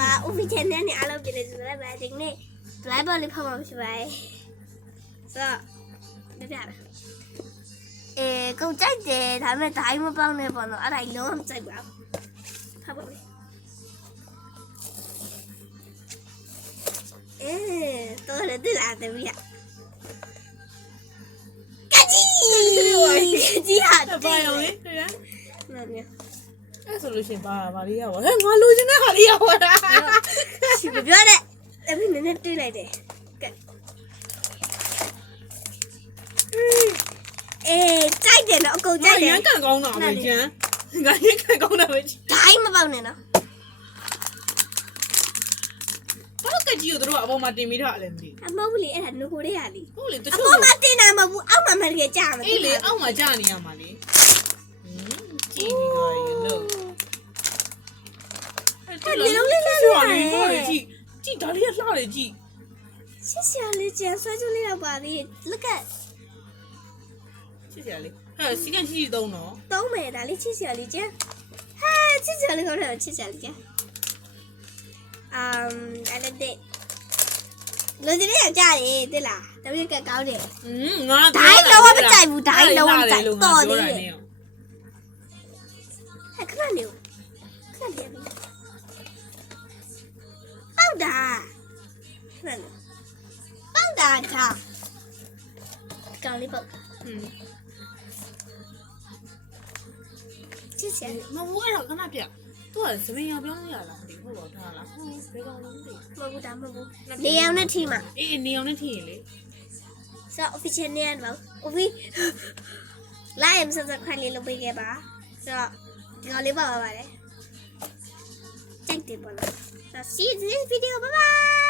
ပါ official နဲ့အားလုံးပြည့်စုံတယ်ဗျာဒီနေ့ drive ပေါ်လေးဖောက်မှာဖြစ်ပါတယ်ဆိုတော့ပြပြမယ်ကုန်ကြိုက်တယ်ဒါပေမဲ့ဓာတ်မပေါက်နဲ့ပေါ့နော်အဲ့ဒါလုံးဝမကြိုက်ပါဘူးဖောက်ပါမယ်တော်တယ်တိလာတယ်ဗျာကကြီးဟာဘာရောလဲဟဲ့ မှန်ပြီအဲ့ဆိုလို့ရှိရင်ဘာလေးရောက်ဟဲ့ငါလိုချင်တဲ့ဟာလေးရောက်တာ ရှိမပြောနဲ့အမေနည်းနည်းတွေးလိုက်တယ်ကဲကြိုက်တယ်နော်အကုန်ကြိုက်တယ်ရန်ကန်ကောင်းတာပဲကျန်ငါရန်ကန်ကောင်းတာပဲဒိုင်းမပေါက်နဲ့နော်ဘာကကြီးတို့အပေါ်မှာတင်ပြီးထားတယ်မသိအမဟုတ်ဘူးလေအဲ့ဒါနိုကိုလေးဟာလေဟုတ်လေတအချို့ပေါ်မှာတင်တာမဟုတ်ဘူးအောက်မှာမှတကယ်ကြာမှာအေးလေအောက်မှာကြာနေရမှာလေကြည့်ပြီးတော့ရလို့အဲ့ဒီလုံးလေးလာတယ်ကြည့်ဒါလေးကလှတယ်ကြည့်ရှစ်ရှာလေးကျန်ဆွဲချိုးလေးတော့ပါသေး look at ချစ်စရာလေးဟဲ့စီကန်ရှိသုံးတော့သုံးမယ်ဒါလေးချစ်စရာလေးကျန်ချစ်စရာလေးကောင်းတယ်ချစ်စရာလေးကျန်အဲ့ဒါတဲ့လူတွေရကြတယ်တိလားတပည့်ကကောင်းတယ်ငါဒိုင်းလုံးဝမကြိုက်ဘူးဒိုင်းလုံးဝမကြိုက်တော်သေးတယ်ဟဲ့ခဏလေးခဏလေးပေါက်တာခဏလေးပေါက်တာဒါကောင်းလေးပေါက်ချစ်စရာမဟုတ်အဲ့တော့ခဏပြသူကသမင်ရောပြောင်းလို့ရလားမသိဘူးဟုတ်ပါထားလားဟုတ်ဘယ်ကောင်လဲမသိမဟုတ်ဘူးဒါမဟုတ်ဘူးနေအောင်နဲ့ထိမှာအေးနေအောင်နဲ့ထိရင်လေဆိုတော့ official နေရတော့ office like and subscribe လေးလုပ်ပေးခဲ့ပါဆိုတော့ဒီကောင်လေးပါပါတယ်ကြိုက်တယ်ပေါ့နော်so see you in this video bye bye